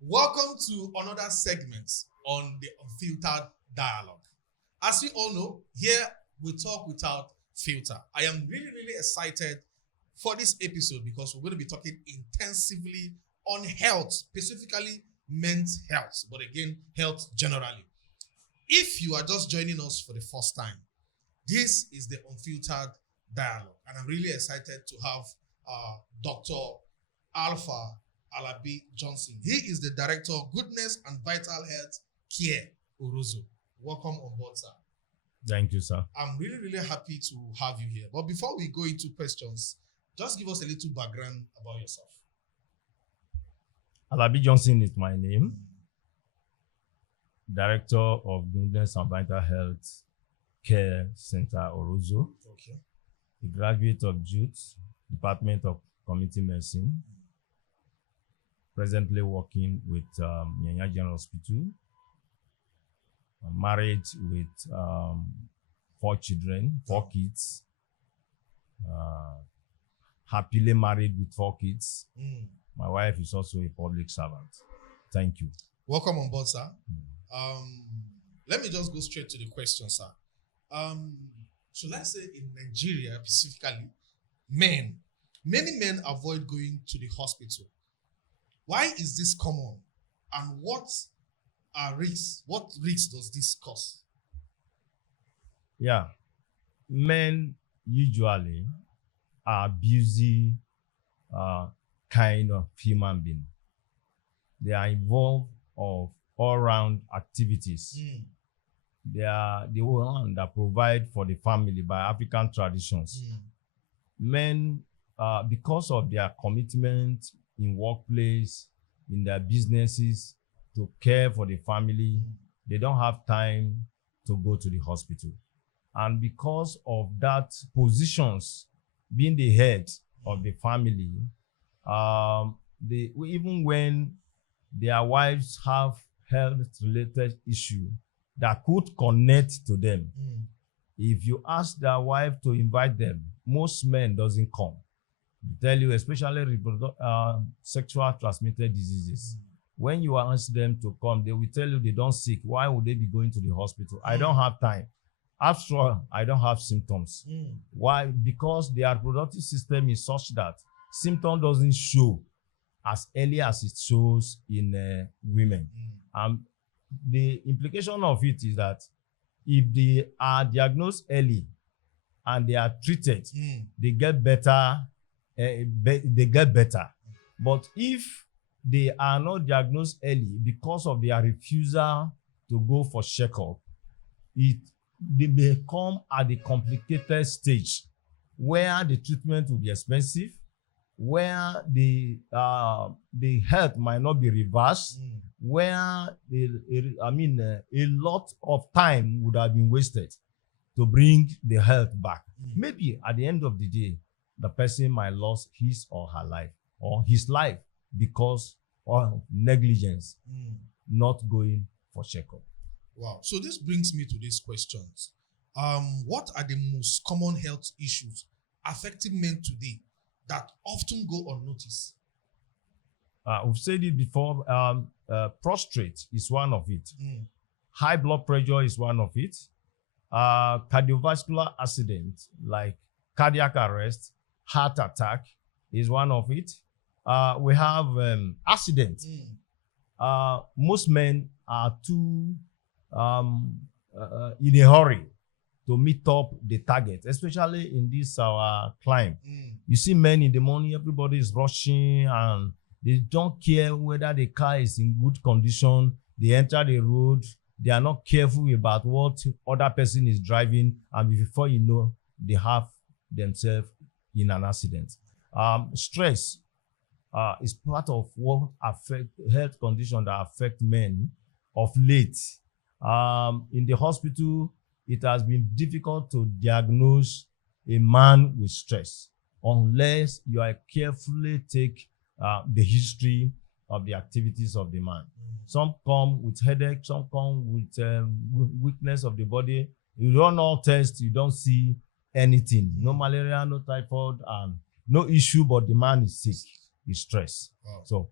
Welcome to another segment on the Unfiltered Dialogue. As we all know, here we talk without filter. I am really excited for this episode because we're going to be talking intensively on health, specifically men's health, but again, health generally. If you are just joining us for the first time, this is the Unfiltered Dialogue, and I'm really excited to have Dr. Alfa Alabi Johnson. He is the Director of Goodness and Vital Health Care, Orozo. Welcome on board, sir. Thank you, sir. I'm really happy to have you here. But before we go into questions, just give us a little background about yourself. Alabi Johnson is my name. Director of Goodness and Vital Health Care Center, Orozo. Okay. A graduate of JUT, Department of Community Medicine. Presently working with Nyanya General Hospital. I'm married with 4 children, 4 kids. Happily married with 4 kids. My wife is also a public servant. Thank you. Welcome on board, sir. Let me just go straight to the question, sir. So let's say in Nigeria specifically, many men avoid going to the hospital. Why is this common? And what risks does this cause? Yeah. Men usually are busy kind of human being. They are involved of all-round activities. They are the one that provide for the family by African traditions. Men, because of their commitment in workplace, in their businesses, to care for the family, they don't have time to go to the hospital. And because of that positions, being the head of the family, even when their wives have health-related issue that could connect to them, if you ask their wife to invite them, most men doesn't come. They tell you, especially sexual transmitted diseases. When you ask them to come, they will tell you they don't sick. Why would they be going to the hospital? I don't have time. After all, I don't have symptoms. Why? Because their reproductive system is such that symptom doesn't show as early as it shows in women. The implication of it is that if they are diagnosed early and they are treated, they get better. But if they are not diagnosed early because of their refusal to go for checkup, they may come at the complicated stage where the treatment will be expensive, where the health might not be reversed, where a lot of time would have been wasted to bring the health back. Maybe at the end of the day, the person might lose his or her life or his life because of negligence, not going for checkup. Wow. So this brings me to these questions. What are the most common health issues affecting men today that often go unnoticed? We've said it before. Prostate is one of it. High blood pressure is one of it. Cardiovascular accident like cardiac arrest, heart attack is one of it. We have accident. Most men are too in a hurry to meet up the target, especially in this our climb. You see men in the morning, everybody is rushing and they don't care whether the car is in good condition. They enter the road. They are not careful about what other person is driving, and before you know, they have themselves in an accident. Stress is part of what affect health conditions that affect men of late. In the hospital, it has been difficult to diagnose a man with stress unless you are carefully take the history of the activities of the man. Some come with headache, some come with weakness of the body. You run all tests, you don't see anything. No malaria, no typhoid, and no issue, but the man is sick, is stressed. Wow. So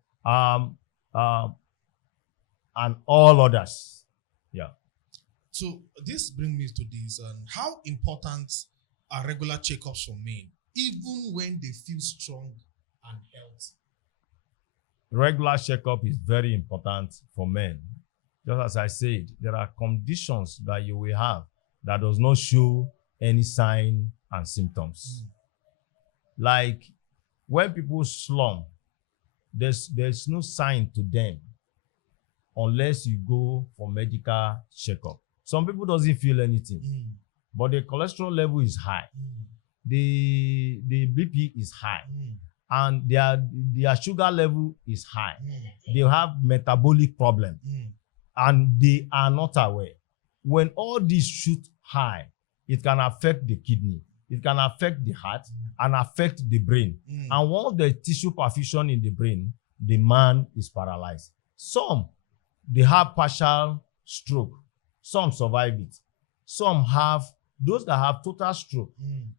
and all others. Yeah. So this brings me to this. How important are regular checkups for men, even when they feel strong and healthy? Regular checkup is very important for men. Just as I said, there are conditions that you will have that does not show any sign and symptoms. Like when people slump, there's no sign to them unless you go for medical checkup. Some people doesn't feel anything, but the cholesterol level is high, the BP is high, and their sugar level is high. They have metabolic problem, and they are not aware. When all these shoot high, it can affect the kidney, it can affect the heart, and affect the brain. And once the tissue perfusion in the brain, the man is paralyzed. Some, they have partial stroke. Some survive it. Some have, those that have total stroke,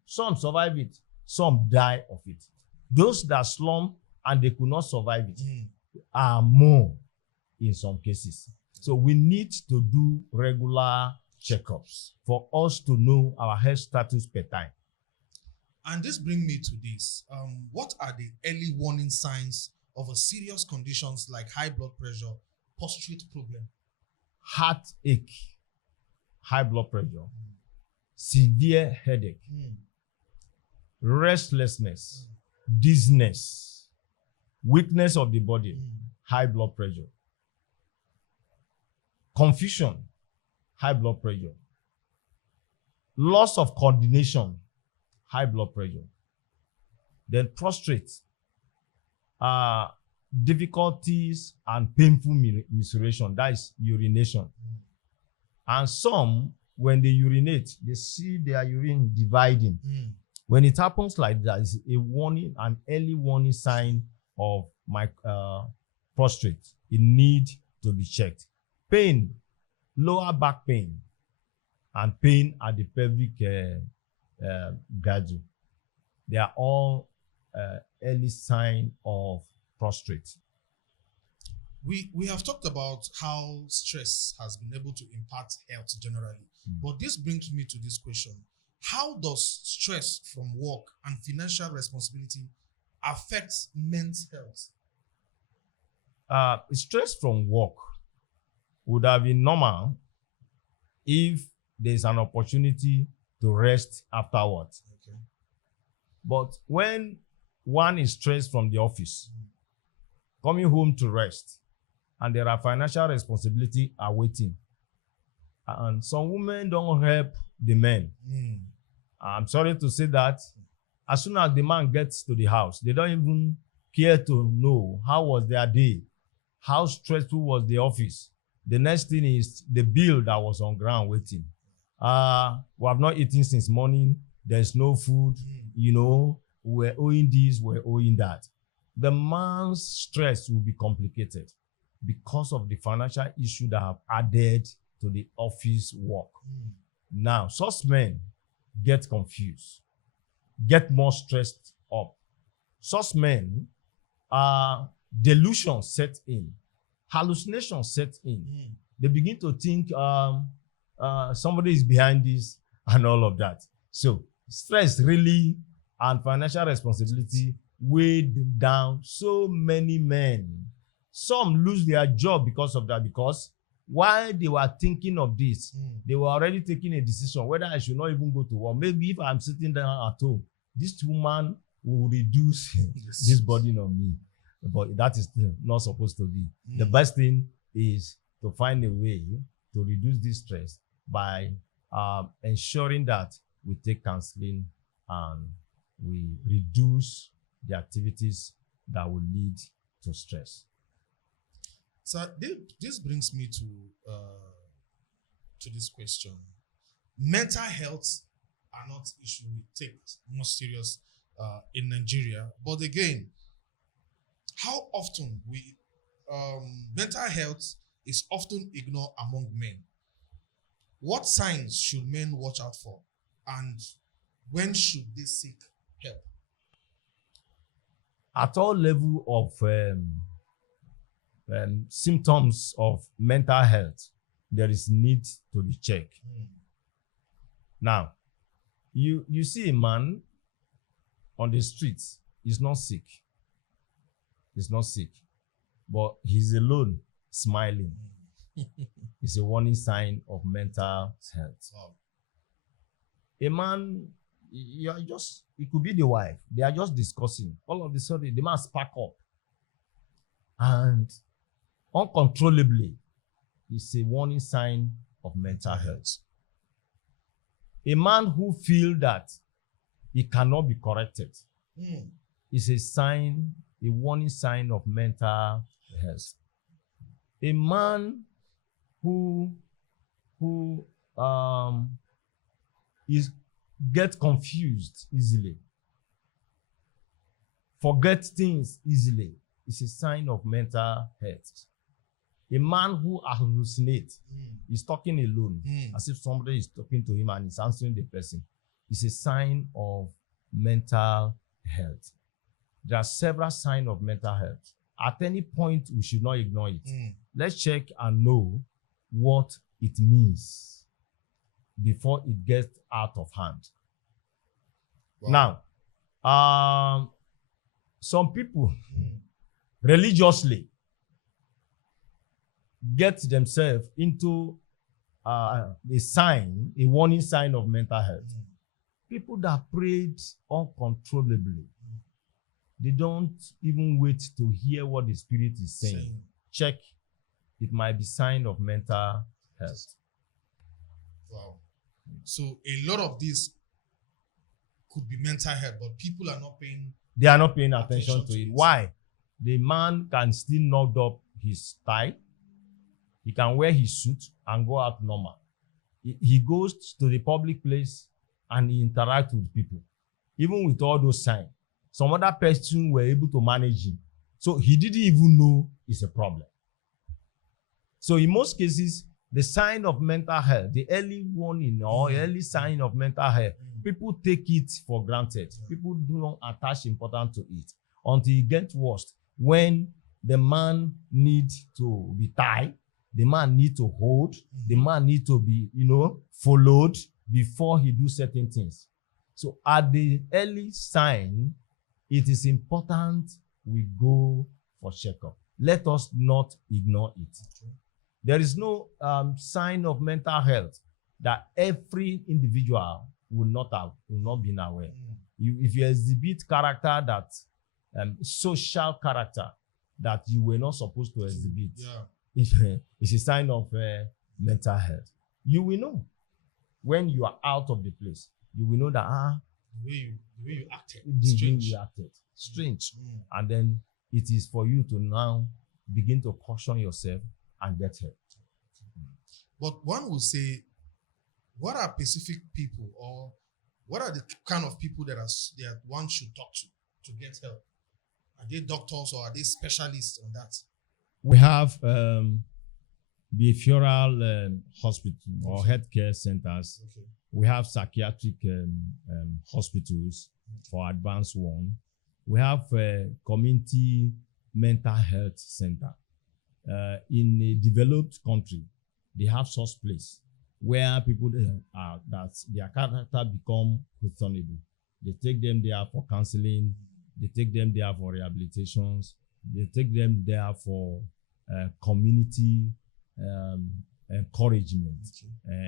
some survive it. Some die of it. Those that slump and they could not survive it are more in some cases. So we need to do regular checkups for us to know our health status per time. And this brings me to this. What are the early warning signs of a serious conditions like high blood pressure, prostate problem? Heartache, high blood pressure, severe headache, restlessness, dizziness, weakness of the body, high blood pressure, confusion, high blood pressure, loss of coordination, high blood pressure. Then prostate, difficulties and painful menstruation, that is urination. And some, when they urinate, they see their urine dividing. When it happens like that, it's a warning, an early warning sign of my prostate. It needs to be checked. Pain, lower back pain, and pain at the pelvic girdle. They are all early sign of prostate. We have talked about how stress has been able to impact health generally. But this brings me to this question. How does stress from work and financial responsibility affect men's health? Stress from work would have been normal if there's an opportunity to rest afterwards. Okay. But when one is stressed from the office, coming home to rest, and there are financial responsibility awaiting, and some women don't help the men. I'm sorry to say that as soon as the man gets to the house, they don't even care to know how was their day, how stressful was the office. The next thing is the bill that was on ground waiting. We have not eaten since morning. There's no food. You know, we're owing this, we're owing that. The man's stress will be complicated because of the financial issue that have added to the office work. Now, such men get confused, get more stressed up. Such men, delusion set in, hallucination set in. They begin to think somebody is behind this and all of that. So stress really and financial responsibility weighed down so many men. Some lose their job because of that, because while they were thinking of this, they were already taking a decision whether I should not even go to work. Maybe if I'm sitting down at home, this woman will reduce this burden on me. But that is not supposed to be. The best thing is to find a way to reduce this stress by ensuring that we take counseling and we reduce the activities that will lead to stress. So this brings me to this question. Mental health are not issue we take more serious in Nigeria, but again, how often mental health is often ignored among men. What signs should men watch out for, and when should they seek help? At all level of symptoms of mental health, there is need to be checked. Now, you see a man on the streets, he's not sick. He's not sick, but he's alone, smiling. It's a warning sign of mental health. Wow. A man, it could be the wife. They are just discussing. All of a sudden, the man spark up. And uncontrollably, it's a warning sign of mental health. A man who feels that he cannot be corrected is a warning sign of mental health. A man who get confused easily, forget things easily, is a sign of mental health. A man who hallucinates, is talking alone, as if somebody is talking to him and is answering the person, is a sign of mental health. There are several signs of mental health. At any point, we should not ignore it. Let's check and know what it means before it gets out of hand. Wow. Now, some people religiously get themselves into a warning sign of mental health. People that prayed uncontrollably, they don't even wait to hear what the Spirit is saying. Check. It might be sign of mental health. Wow. So a lot of this could be mental health, but people are not paying. They are not paying attention to it. Why? The man can still knock up his tie. He can wear his suit and go out normal. He goes to the public place and he interacts with people. Even with all those signs, some other person were able to manage him. So he didn't even know it's a problem. So in most cases, the sign of mental health, the early warning or early sign of mental health, people take it for granted. People do not attach importance to it until it gets worse. When the man needs to be tied, the man needs to hold, the man needs to be, followed before he do certain things. So at the early sign, it is important we go for checkup. Let us not ignore it. There is no sign of mental health that every individual will not be aware. If you exhibit character that social character that you were not supposed to exhibit, it's a sign of mental health. You will know when you are out of the place. You will know that the way you acted, strange. And then it is for you to now begin to caution yourself and get help. But one will say, what are specific people, or what are the kind of people that one should talk to get help? Are they doctors or are they specialists on that? We have behavioral hospital or healthcare centers. We have psychiatric hospitals for advanced one. We have a community mental health center. In a developed country, they have such place where people that their character become questionable. They take them there for counseling. They take them there for rehabilitations. They take them there for community encouragement.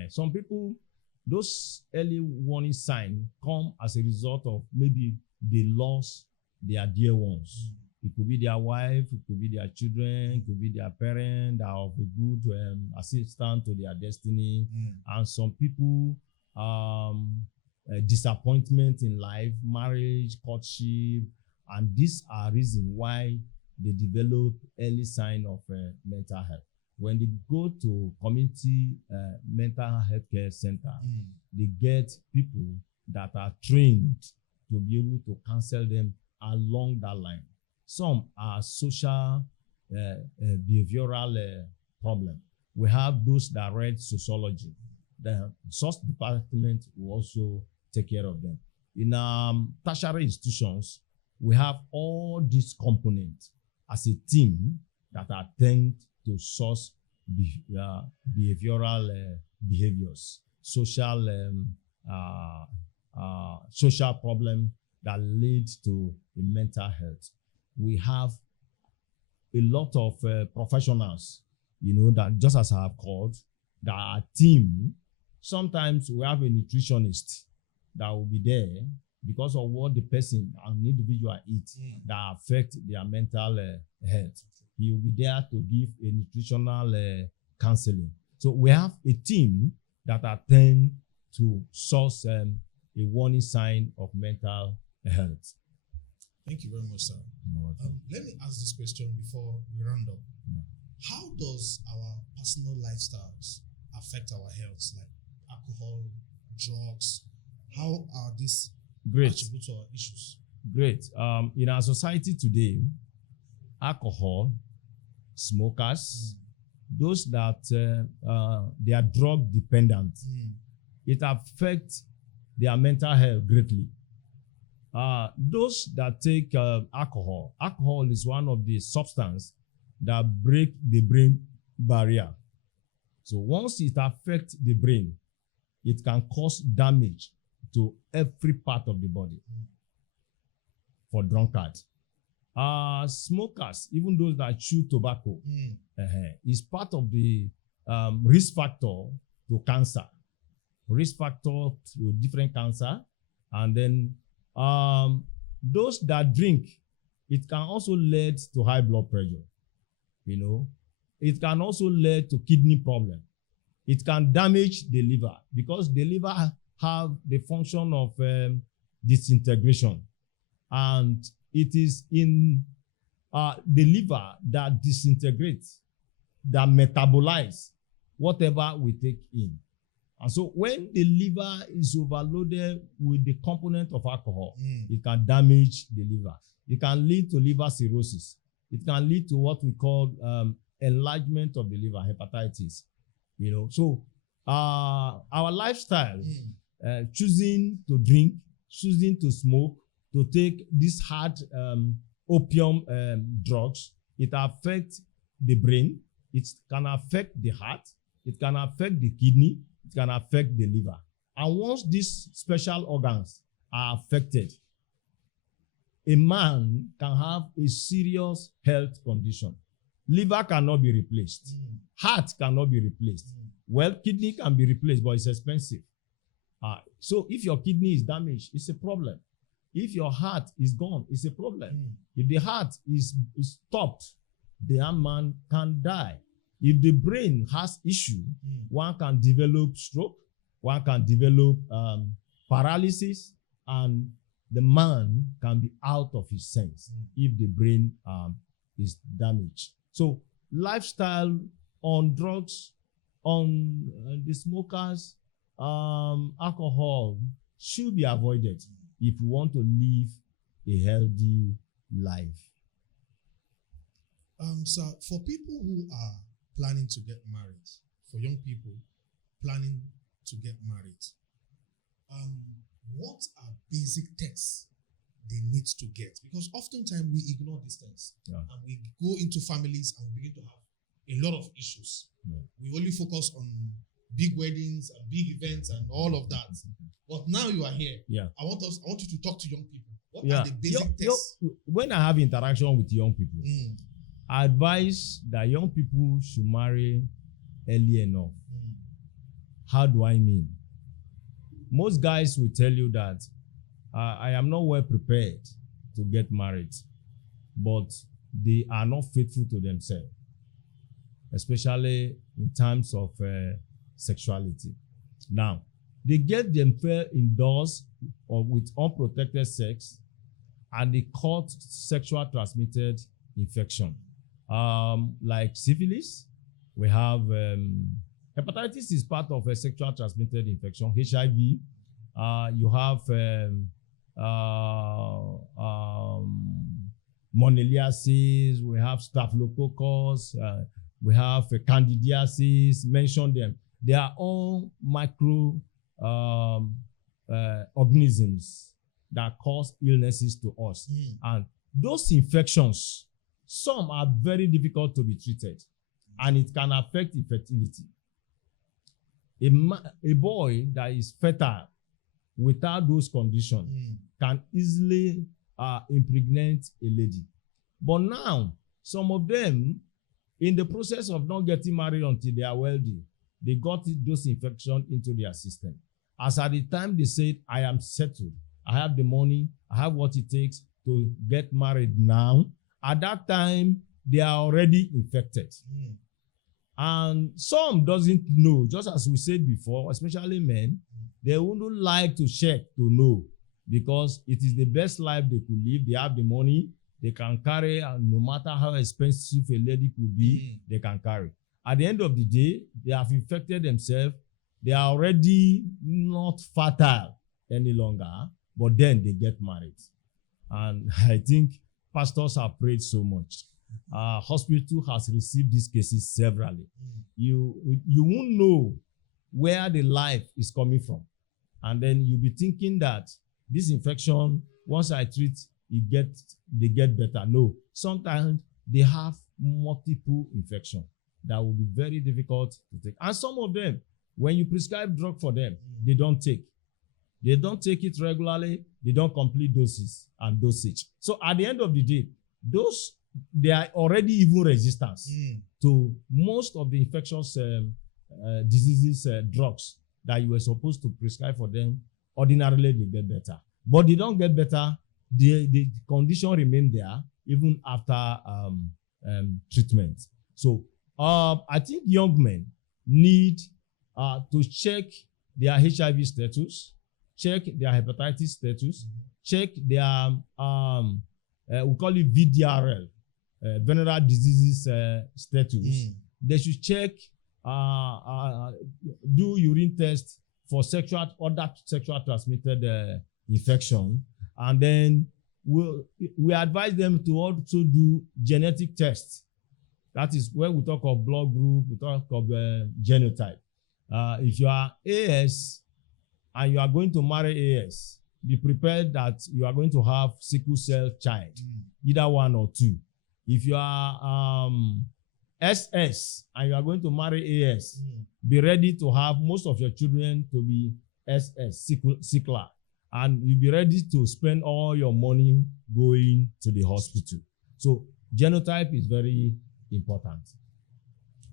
Some people, those early warning signs come as a result of maybe they lost their dear ones. It could be their wife, it could be their children, it could be their parent that are of a good assistant to their destiny. And some people, disappointment in life, marriage, courtship, and these are reasons why they develop early sign of mental health. When they go to community mental health care center, they get people that are trained to be able to counsel them along that line. Some are social behavioral problem. We have those that read sociology. The source department will also take care of them. In tertiary institutions, we have all these components as a team that attend to source behavioral behaviors, social problem that leads to a mental health. We have a lot of professionals, that just as I have called, that are team. Sometimes we have a nutritionist that will be there because of what the person and individual eat that affect their mental health. He will be there to give a nutritional counseling. So we have a team that attend to source a warning sign of mental health. Thank you very much, sir. Let me ask this question before we round up. Yeah. How does our personal lifestyles affect our health, like alcohol, drugs? How are these attributes or issues? Great. In our society today, alcohol, smokers, those that they are drug dependent, it affects their mental health greatly. Those that take alcohol is one of the substances that break the brain barrier. So once it affects the brain, it can cause damage to every part of the body. For drunkards, smokers, even those that chew tobacco, is part of the risk factor to cancer, risk factor to different cancer. And then those that drink, it can also lead to high blood pressure. It can also lead to kidney problem. It can damage the liver because the liver have the function of disintegration, and it is in the liver that disintegrates, that metabolize whatever we take in. And so when the liver is overloaded with the component of alcohol, it can damage the liver. It can lead to liver cirrhosis. It can lead to what we call enlargement of the liver, hepatitis. So our lifestyle, choosing to drink, choosing to smoke, to take these hard opium drugs, it affects the brain, it can affect the heart, it can affect the kidney, it can affect the liver. And once these special organs are affected, a man can have a serious health condition. Liver cannot be replaced. Heart cannot be replaced. Well, kidney can be replaced, but it's expensive. So if your kidney is damaged, it's a problem. If your heart is gone, it's a problem. If the heart is stopped, the man can die. If the brain has issue, one can develop stroke, one can develop paralysis, and the man can be out of his sense if the brain is damaged. So lifestyle on drugs, on the smokers, alcohol should be avoided if we want to live a healthy life. So for people who are planning to get married, for young people planning to get married, what are basic tests they need to get? Because oftentimes we ignore these things, and we go into families and we begin to have a lot of issues. We only focus on big weddings and big events and all of that. But now you are here. I want you to talk to young people. What are the basic tests? When I have interaction with young people, I advise that young people should marry early enough. How do I mean? Most guys will tell you that I am not well prepared to get married, but they are not faithful to themselves, especially in terms of sexuality. Now, they get themselves indoors or with unprotected sex, and they caught sexual transmitted infection, like syphilis. We have hepatitis is part of a sexual transmitted infection. HIV. You have moniliasis. We have staphylococcus. We have candidiasis. Mention them. They are all micro organisms that cause illnesses to us. And those infections some are very difficult to be treated, and it can affect infertility. A boy that is fertile without those conditions can easily impregnate a lady. But now, some of them, in the process of not getting married until they are wealthy, they got those infections into their system. As at the time they said, I am settled, I have the money, I have what it takes to get married now, at that time, they are already infected. And some doesn't know, just as we said before, especially men, they wouldn't like to check to know, because it is the best life they could live. They have the money, they can carry, and no matter how expensive a lady could be, they can carry. At the end of the day, they have infected themselves. They are already not fertile any longer, but then they get married. And I think pastors have prayed so much. Hospital has received these cases severally. You won't know where the life is coming from. And then you'll be thinking that this infection, once I treat, they get better. No, sometimes they have multiple infections that will be very difficult to take. And some of them, when you prescribe drug for them, they don't take. They don't take it regularly. They don't complete doses and dosage. So at the end of the day, they are already even resistant to most of the infectious diseases, drugs that you were supposed to prescribe for them. Ordinarily, they get better. But they don't get better. The condition remain there even after treatment. So I think young men need to check their HIV status, check their hepatitis status, check their we call it VDRL, venereal diseases status. They should check, do urine test for other sexual transmitted infection, and then we advise them to also do genetic tests. That is when we talk of blood group, we talk of genotype. If you are AS and you are going to marry AS, be prepared that you are going to have sickle cell child, either one or two. If you are SS and you are going to marry AS, be ready to have most of your children to be SS, sickler, and you'll be ready to spend all your money going to the hospital. So genotype is very important.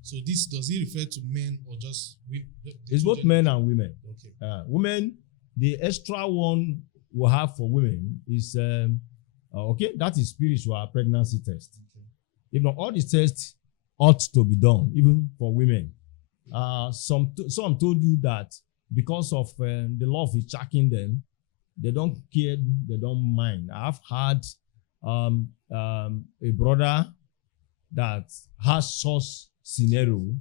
So this, does it refer to men or just women? It's both men and women. Okay. Women, the extra one we have for women is that is spiritual pregnancy test. Okay. If not, all the tests ought to be done, even for women. Some told you that because of the love is checking them, they don't care, they don't mind. I've had a brother that has such scenario,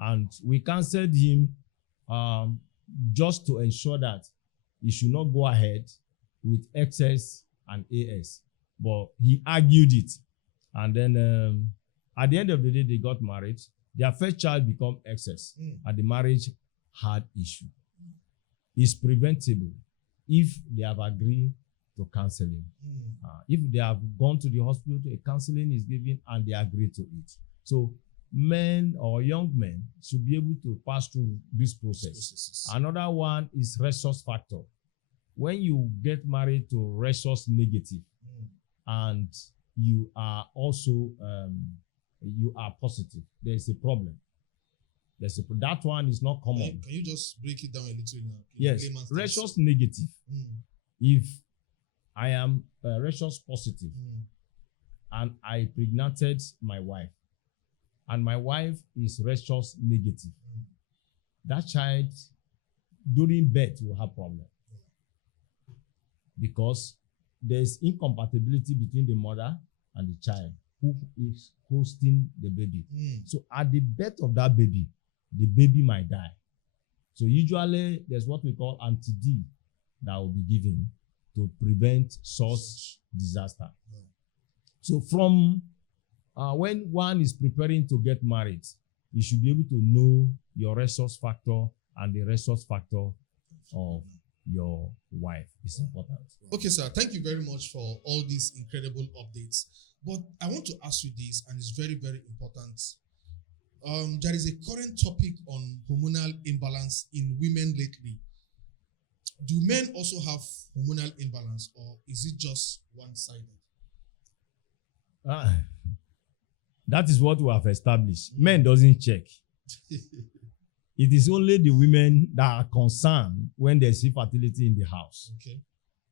and we counseled him just to ensure that he should not go ahead with XS and AS. But he argued it, and then at the end of the day, they got married. Their first child became XS, and the marriage had issue. It's preventable if they have agreed to counseling. If they have gone to the hospital, a counseling is given and they agree to it. So men or young men should be able to pass through this process. Another one is resource factor. When you get married to resource negative and you are also you are positive, there's a problem. That one is not common. Can you just break it down a little now? Yes, resource negative. If I am resource positive and I impregnated my wife, and my wife is resource negative, that child during birth will have problem because there's incompatibility between the mother and the child who is hosting the baby. So at the birth of that baby, the baby might die. So usually there's what we call anti-D that will be given to prevent such disaster. So from when one is preparing to get married, you should be able to know your resource factor and the resource factor of your wife. It's important. Okay, sir. Thank you very much for all these incredible updates. But I want to ask you this, and it's very, very important. There is a current topic on hormonal imbalance in women lately. Do men also have hormonal imbalance, or is it just one-sided? That is what we have established. Men doesn't check. It is only the women that are concerned when there's infertility in the house. Okay.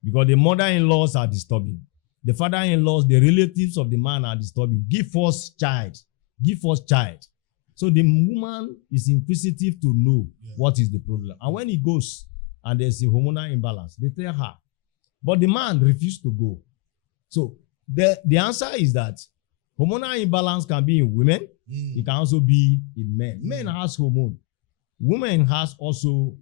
Because the mother-in-laws are disturbing. The father-in-laws, the relatives of the man are disturbing. Give us child. Give us child. So the woman is inquisitive to know what is the problem. And when he goes and there's a hormonal imbalance, they tell her. But the man refused to go. So the answer is that hormonal imbalance can be in women. It can also be in men. Men has hormone. Women has also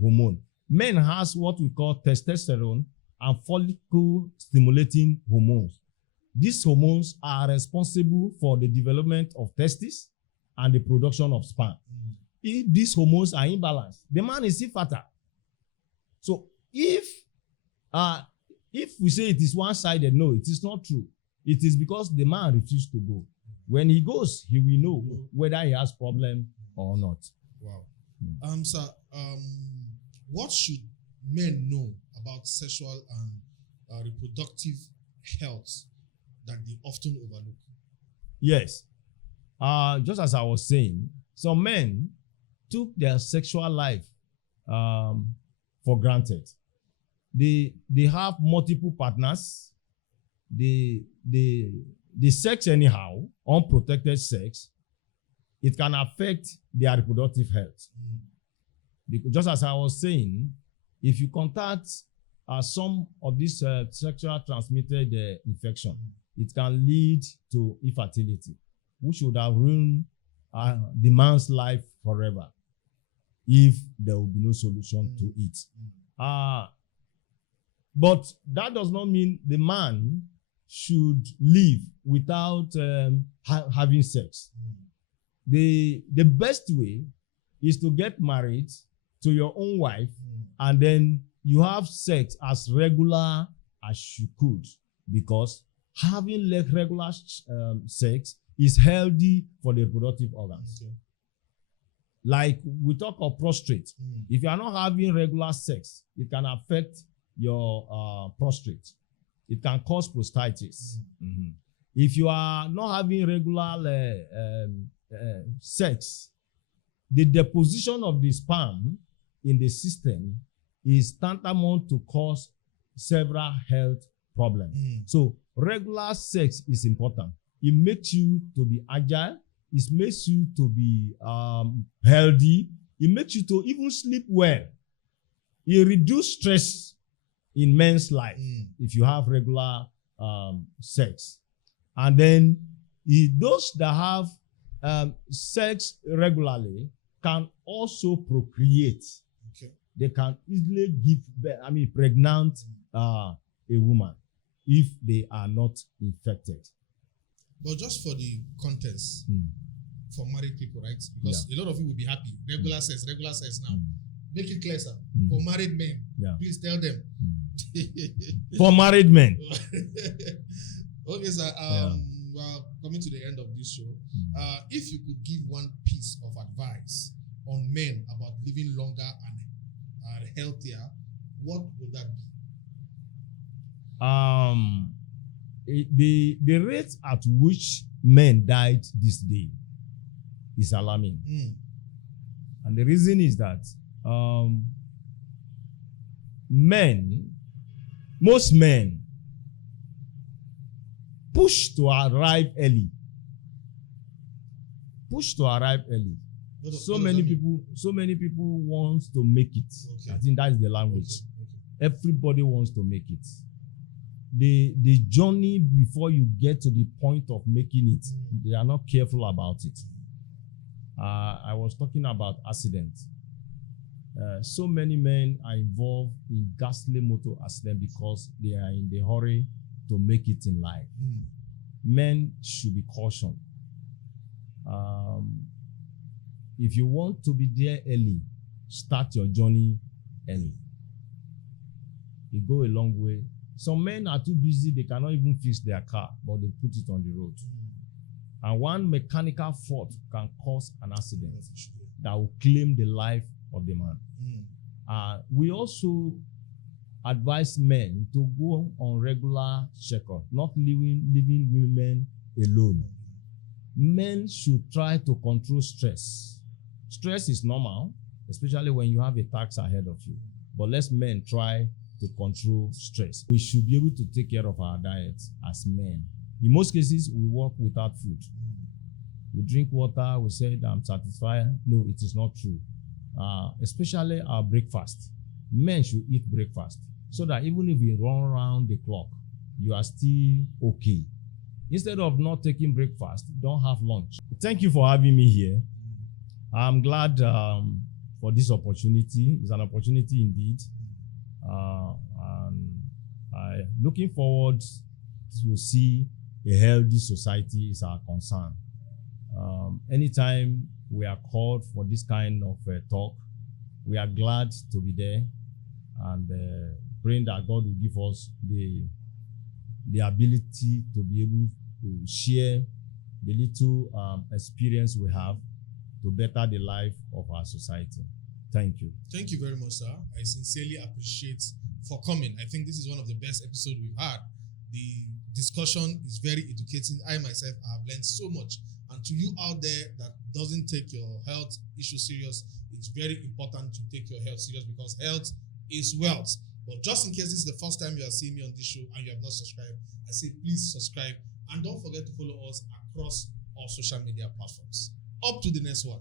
hormone. Men has what we call testosterone and follicle stimulating hormones. These hormones are responsible for the development of testes and the production of sperm. If these hormones are imbalanced, the man is infertile. So if we say it is one-sided, no, it is not true. It is because the man refused to go. When he goes, he will know whether he has problem or not. Wow. Sir, what should men know about sexual and reproductive health that they often overlook? Yes. Just as I was saying, some men took their sexual life for granted. They have multiple partners. The sex anyhow, unprotected sex, it can affect their reproductive health. Because just as I was saying, if you contact some of these sexual transmitted infection, it can lead to infertility, which would have ruined the man's life forever if there will be no solution to it. But that does not mean the man should live without having sex. The best way is to get married to your own wife, and then you have sex as regular as you could, because having regular sex is healthy for the reproductive organs. Okay. Like we talk of prostate. If you are not having regular sex, it can affect your prostate. It can cause prostatitis. If you are not having regular sex, the deposition of the sperm in the system is tantamount to cause several health problems. So regular sex is important. It makes you to be agile. It makes you to be healthy. It makes you to even sleep well. It reduces stress in men's life if you have regular sex. And then those that have sex regularly can also procreate. Okay. They can easily give birth, pregnant a woman if they are not infected. But just for the context, for married people, right? Because a lot of you will be happy. Regular sex now. Make it clear, sir. For married men, please tell them. For married men. Okay, sir. Well, coming to the end of this show, if you could give one piece of advice on men about living longer and healthier, what would that be? The rate at which men died this day is alarming. And the reason is that most men push to arrive early. So many people want to make it. Okay. I think that is the language. Okay. Everybody wants to make it. The journey before you get to the point of making it, they are not careful about it. I was talking about accidents. So many men are involved in ghastly motor accidents because they are in the hurry to make it in life. Men should be cautioned. If you want to be there early, start your journey early. It go a long way. Some men are too busy, they cannot even fix their car, but they put it on the road. And one mechanical fault can cause an accident that will claim the life of the man. We also advise men to go on regular checkup, not leaving women alone. Men should try to control stress. Stress is normal, especially when you have a task ahead of you. But let's men try to control stress. We should be able to take care of our diet as men. In most cases, we work without food. We drink water, we say I'm satisfied. No, it is not true. Especially our breakfast. Men should eat breakfast so that even if you run around the clock, you are still okay. Instead of not taking breakfast, don't have lunch. Thank you for having me here. I'm glad for this opportunity. It's an opportunity indeed. And I'm looking forward to see a healthy society is our concern. Anytime we are called for this kind of talk, we are glad to be there and praying that God will give us the ability to be able to share the little experience we have to better the life of our society. Thank you. Thank you very much, sir. I sincerely appreciate for coming. I think this is one of the best episodes we've had. The discussion is very educating. I myself have learned so much. And to you out there that doesn't take your health issue serious, it's very important to take your health serious because health is wealth. But just in case this is the first time you are seeing me on this show and you have not subscribed, I say please subscribe and don't forget to follow us across our social media platforms. Up to the next one.